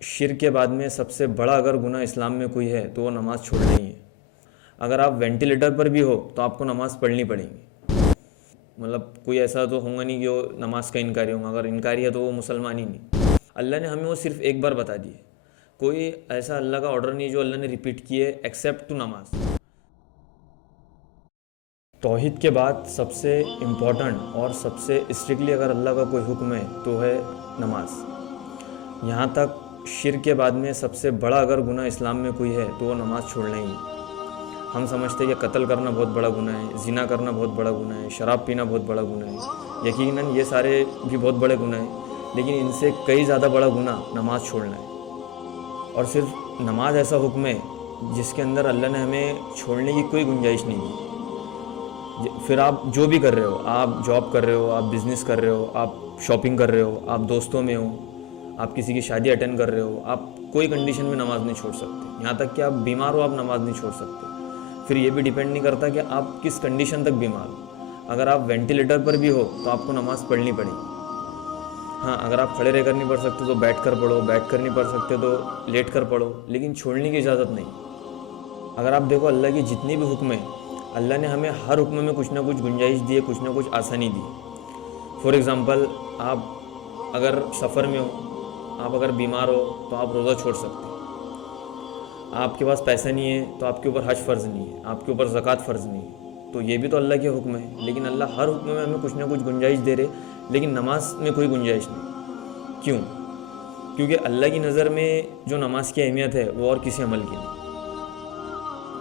شرک کے بعد میں سب سے بڑا اگر گناہ اسلام میں کوئی ہے تو وہ نماز چھوڑنا ہی ہے۔ اگر آپ وینٹیلیٹر پر بھی ہو تو آپ کو نماز پڑھنی پڑے گی۔ مطلب کوئی ایسا تو ہوگا نہیں کہ وہ نماز کا انکاری ہوگا، اگر انکاری ہے تو وہ مسلمان ہی نہیں۔ اللہ نے ہمیں وہ صرف ایک بار بتا دی ہے، کوئی ایسا اللہ کا آرڈر نہیں جو اللہ نے ریپیٹ کیے ایکسیپٹ ٹو نماز۔ توحید کے بعد سب سے امپورٹنٹ اور سب سے اسٹرکٹلی اگر اللہ کا کوئی حکم ہے تو ہے نماز۔ یہاں تک شرک کے بعد میں سب سے بڑا اگر گناہ اسلام میں کوئی ہے تو وہ نماز چھوڑنا ہی ہے۔ ہم سمجھتے ہیں کہ قتل کرنا بہت بڑا گناہ ہے، زنا کرنا بہت بڑا گناہ ہے، شراب پینا بہت بڑا گناہ ہے۔ یقیناً یہ سارے بھی بہت بڑے گناہ ہیں، لیکن ان سے کئی زیادہ بڑا گناہ نماز چھوڑنا ہے۔ اور صرف نماز ایسا حکم ہے جس کے اندر اللہ نے ہمیں چھوڑنے کی کوئی گنجائش نہیں دی۔ پھر آپ جو بھی کر رہے ہو، آپ جاب کر رہے ہو، آپ بزنس کر رہے ہو، آپ شاپنگ کر رہے ہو، آپ دوستوں میں ہو، آپ کسی کی شادی اٹینڈ کر رہے ہو، آپ کوئی کنڈیشن میں نماز نہیں چھوڑ سکتے۔ یہاں تک کہ آپ بیمار ہو، آپ نماز نہیں چھوڑ سکتے۔ پھر یہ بھی ڈیپینڈ نہیں کرتا کہ آپ کس کنڈیشن تک بیمار ہو۔ اگر آپ وینٹیلیٹر پر بھی ہو تو آپ کو نماز پڑھنی پڑے گی۔ ہاں، اگر آپ کھڑے رہ کر نہیں پڑھ سکتے تو بیٹھ کر پڑھو، بیٹھ کر نہیں پڑھ سکتے تو لیٹ کر پڑھو، لیکن چھوڑنے کی اجازت نہیں۔ اگر آپ دیکھو اللہ کی جتنی بھی حکم ہیں، اللہ نے ہمیں ہر حکم میں کچھ نہ کچھ گنجائش دی ہے، کچھ نہ کچھ آسانی دی۔ فار ایگزامپل، آپ اگر سفر میں ہو، آپ اگر بیمار ہو تو آپ روزہ چھوڑ سکتے ہیں۔ آپ کے پاس پیسہ نہیں ہے تو آپ کے اوپر حج فرض نہیں ہے، آپ کے اوپر زکوٰۃ فرض نہیں ہے، تو یہ بھی تو اللہ کے حکم ہے۔ لیکن اللہ ہر حکم میں ہمیں کچھ نہ کچھ گنجائش دے رہے، لیکن نماز میں کوئی گنجائش نہیں۔ کیوں؟ کیونکہ اللہ کی نظر میں جو نماز کی اہمیت ہے وہ اور کسی عمل کی نہیں۔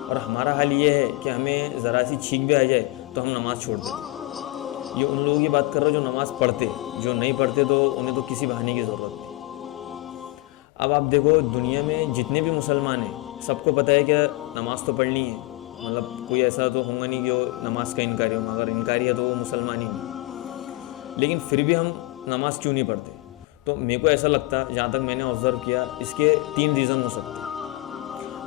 اور ہمارا حال یہ ہے کہ ہمیں ذرا سی چھینک بھی آ جائے تو ہم نماز چھوڑ دیتے۔ یہ ان لوگوں کی بات کر رہا ہوں جو نماز پڑھتے، جو نہیں پڑھتے تو انہیں تو کسی بہانے کی ضرورت نہیں۔ اب آپ دیکھو دنیا میں جتنے بھی مسلمان ہیں سب کو پتہ ہے کہ نماز تو پڑھنی ہے، مطلب کوئی ایسا تو ہوگا نہیں کہ وہ نماز کا انکاری ہوگا، اگر انکاری ہے تو وہ مسلمان ہی نہیں۔ لیکن پھر بھی ہم نماز کیوں نہیں پڑھتے؟ تو میرے کو ایسا لگتا، جہاں تک میں نے آبزرو کیا، اس کے 3 ریزن ہو سکتے ہیں۔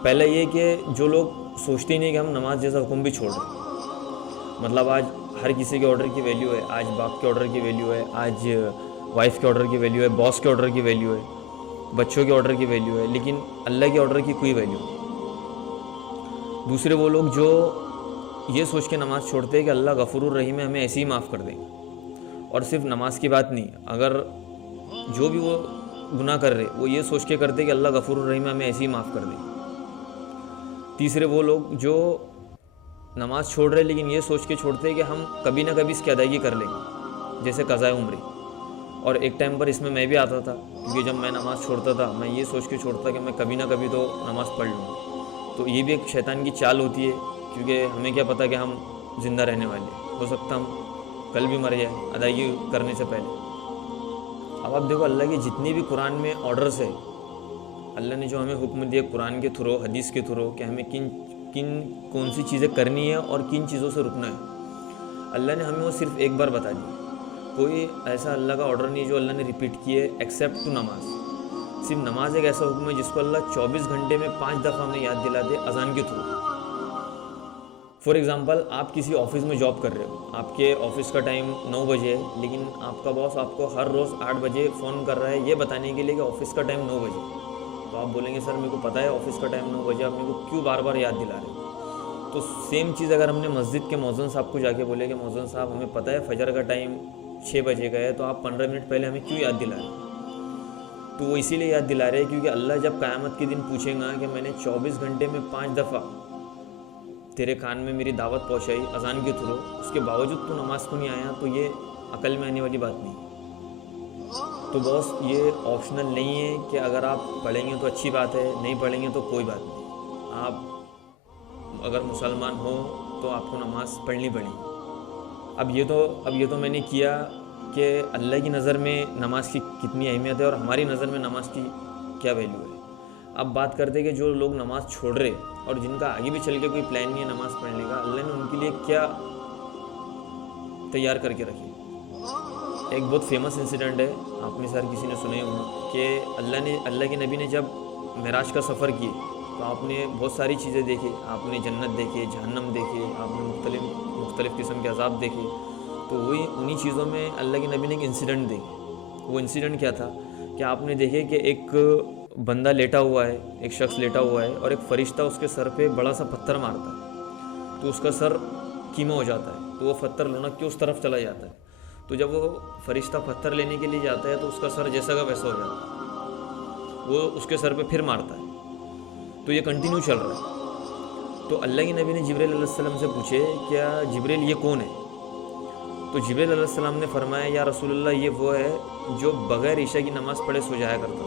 پہلا یہ کہ جو لوگ سوچتے ہی نہیں کہ ہم نماز جیسا حکم بھی چھوڑ رہے ہیں۔ مطلب آج ہر کسی کے آرڈر کی ویلیو ہے، آج باپ کے آرڈر کی ویلیو ہے، آج وائف کے آرڈر کی ویلیو ہے، باس کے آرڈر کی ویلیو ہے، بچوں کے آرڈر کی ویلیو ہے، لیکن اللہ کے آرڈر کی کوئی ویلیو نہیں۔ دوسرے وہ لوگ جو یہ سوچ کے نماز چھوڑتے ہیں کہ اللہ غفور الرحیم ہے، ہمیں ایسے ہی معاف کر دیں گے۔ اور صرف نماز کی بات نہیں، اگر جو بھی وہ گناہ کر رہے وہ یہ سوچ کے کرتے کہ اللہ غفور الرحیم ہے، ہمیں ایسے ہی معاف کر دیں گے۔ تیسرے وہ لوگ جو نماز چھوڑ رہے لیکن یہ سوچ کے چھوڑتے ہیں کہ ہم کبھی نہ کبھی اس کی ادائیگی کر لیں گے، جیسے قضاء عمری۔ اور ایک ٹائم پر اس میں بھی آتا تھا، کیونکہ جب میں نماز چھوڑتا تھا میں یہ سوچ کے چھوڑتا کہ میں کبھی نہ کبھی تو نماز پڑھ لوں۔ تو یہ بھی ایک شیطان کی چال ہوتی ہے، کیونکہ ہمیں کیا پتہ کہ ہم زندہ رہنے والے، ہو سکتا ہم کل بھی مر جائیں ادائیگی کرنے سے پہلے۔ اب آپ دیکھو اللہ کی جتنی بھی قرآن میں آرڈرز ہے، اللہ نے جو ہمیں حکم دیا قرآن کے تھرو، حدیث کے تھرو، کہ ہمیں کون سی چیزیں کرنی ہے اور کن چیزوں سے رکنا ہے، اللہ نے ہمیں وہ صرف ایک بار بتا دی۔ کوئی ایسا اللہ کا آرڈر نہیں جو اللہ نے ریپیٹ کیے ایکسیپٹ ٹو نماز۔ صرف نماز ایک ایسا حکم ہے جس کو اللہ 24 گھنٹے میں 5 دفعہ ہمیں یاد دلا دے اذان کے تھرو۔ فار ایگزامپل، آپ کسی آفس میں جاب کر رہے ہو، آپ کے آفس کا ٹائم 9 بجے ہے، لیکن آپ کا باس آپ کو ہر روز 8 بجے فون کر رہا ہے یہ بتانے کے لیے کہ آفس کا ٹائم 9 بجے۔ تو آپ بولیں گے سر میرے کو پتہ ہے آفس کا ٹائم 9 بجے، آپ میرے کو کیوں بار بار یاد دلا رہے ہیں؟ تو سیم چیز اگر ہم نے مسجد کے مؤذن صاحب کو جا کے بولے کہ مؤذن صاحب ہمیں پتہ ہے فجر کا ٹائم 6 بجے کا ہے، تو آپ 15 منٹ پہلے ہمیں کیوں یاد دلا رہے ہیں؟ تو وہ اسی لیے یاد دلا رہے ہیں کیونکہ اللہ جب قیامت کے دن پوچھے گا کہ میں نے 24 گھنٹے میں 5 دفعہ تیرے کان میں میری دعوت پہنچائی اذان کے تھرو، اس کے باوجود تو نماز کو نہیں آیا، تو یہ عقل میں آنے والی بات نہیں۔ تو بس یہ آپشنل نہیں ہے کہ اگر آپ پڑھیں گے تو اچھی بات ہے، نہیں پڑھیں گے تو کوئی بات نہیں۔ آپ اگر مسلمان ہو تو آپ کو نماز پڑھنی پڑے گی۔ اب یہ تو میں نے کیا کہ اللہ کی نظر میں نماز کی کتنی اہمیت ہے اور ہماری نظر میں نماز کی کیا ویلیو ہے۔ اب بات کرتے کہ جو لوگ نماز چھوڑ رہے اور جن کا آگے بھی چل کے کوئی پلان نہیں ہے نماز پڑھنے کا، اللہ نے ان کے لیے کیا تیار کر کے رکھی۔ ایک بہت فیمس انسیڈنٹ ہے، آپ میں سے ہر کسی نے سنے ہوگا کہ اللہ کے نبی نے جب معراج کا سفر کیے تو آپ نے بہت ساری چیزیں دیکھی، آپ نے جنت دیکھے، جہنم دیکھے، آپ نے مختلف قسم کے عذاب دیکھے۔ تو وہی انہی چیزوں میں اللہ کے نبی نے ایک انسیڈنٹ دیکھے۔ وہ انسیڈنٹ کیا تھا کہ آپ نے دیکھے کہ ایک بندہ لیٹا ہوا ہے، ایک شخص لیٹا ہوا ہے اور ایک فرشتہ اس کے سر پہ بڑا سا پتھر مارتا ہے تو اس کا سر کیما ہو جاتا ہے، تو وہ پتھر لڑک کے اس طرف چلا جاتا ہے. تو جب وہ فرشتہ پتھر لینے کے لیے جاتا ہے تو اس کا سر جیسا کا ویسا ہو جاتا ہے، وہ اس کے سر پہ پھر مارتا ہے. تو یہ کنٹینیو چل رہا ہے. تو اللہ کے نبی نے جبریل علیہ السلام سے پوچھے کیا جبریل یہ کون ہے؟ تو جبریل علیہ السلام نے فرمایا یا رسول اللہ یہ وہ ہے جو بغیر عشاء کی نماز پڑھے سو جایا کرتا.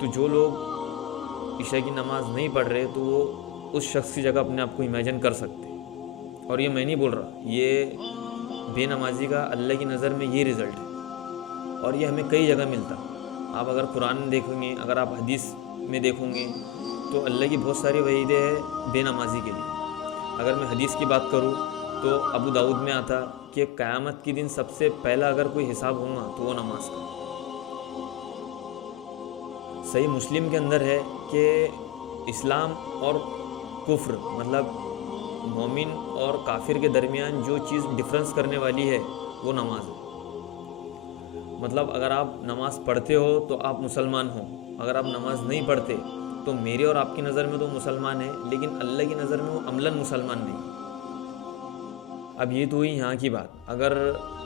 تو جو لوگ عشاء کی نماز نہیں پڑھ رہے تو وہ اس شخص کی جگہ اپنے آپ کو امیجن کر سکتے. اور یہ میں نہیں بول رہا، یہ بے نمازی کا اللہ کی نظر میں یہ رزلٹ ہے، اور یہ ہمیں کئی جگہ ملتا. آپ اگر قرآن دیکھیں گے، اگر آپ حدیث میں دیکھیں گے تو اللہ کی بہت ساری وعیدیں ہیں بے نمازی کے لیے. اگر میں حدیث کی بات کروں تو ابو داؤد میں آتا کہ قیامت کے دن سب سے پہلا اگر کوئی حساب ہوگا تو وہ نماز کا. صحیح مسلم کے اندر ہے کہ اسلام اور کفر مطلب مومن اور کافر کے درمیان جو چیز ڈفرنس کرنے والی ہے وہ نماز ہے. مطلب اگر آپ نماز پڑھتے ہو تو آپ مسلمان ہو، اگر آپ نماز نہیں پڑھتے تو میرے اور آپ کی نظر میں تو مسلمان ہے، لیکن اللہ کی نظر میں وہ عملاً مسلمان نہیں. اب یہ تو ہوئی یہاں کی بات. اگر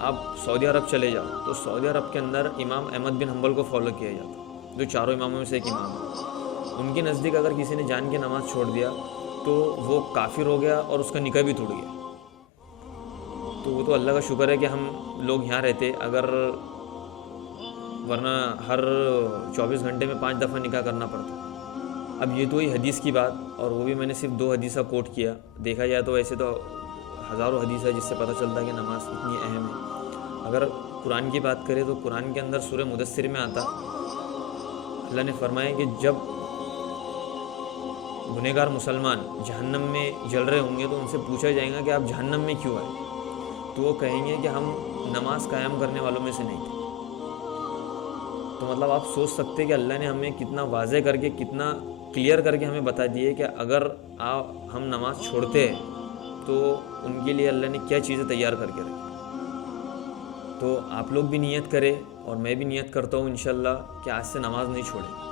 آپ سعودی عرب چلے جاؤ تو سعودی عرب کے اندر امام احمد بن حنبل کو فالو کیا جاتا، جو چاروں اماموں میں سے ایک امام ہے. ان کے نزدیک اگر کسی نے جان کے نماز چھوڑ دیا تو وہ کافر ہو گیا اور اس کا نکاح بھی ٹوٹ گیا. تو وہ تو اللہ کا شکر ہے کہ ہم لوگ یہاں رہتے، اگر ورنہ ہر 24 گھنٹے میں 5 دفعہ نکاح کرنا پڑتا. اب یہ تو ہی حدیث کی بات، اور وہ بھی میں نے صرف 2 حدیثہ کوٹ کیا. دیکھا جائے تو ایسے تو ہزاروں حدیث ہے جس سے پتہ چلتا ہے کہ نماز اتنی اہم ہے. اگر قرآن کی بات کریں تو قرآن کے اندر سورہ مدثر میں آتا اللہ نے فرمایا کہ جب گنہگار مسلمان جہنم میں جل رہے ہوں گے تو ان سے پوچھا جائے گا کہ آپ جہنم میں کیوں آئے؟ تو وہ کہیں گے کہ ہم نماز قائم کرنے والوں میں سے نہیں تھے. تو مطلب آپ سوچ سکتے کہ اللہ نے ہمیں کتنا واضح کر کے، کتنا کلیئر کر کے ہمیں بتا دیے کہ اگر ہم نماز چھوڑتے ہیں تو ان کے لیے اللہ نے کیا چیزیں تیار کر کے رکھی. تو آپ لوگ بھی نیت کریں اور میں بھی نیت کرتا ہوں انشاءاللہ کہ آج سے نماز نہیں چھوڑیں.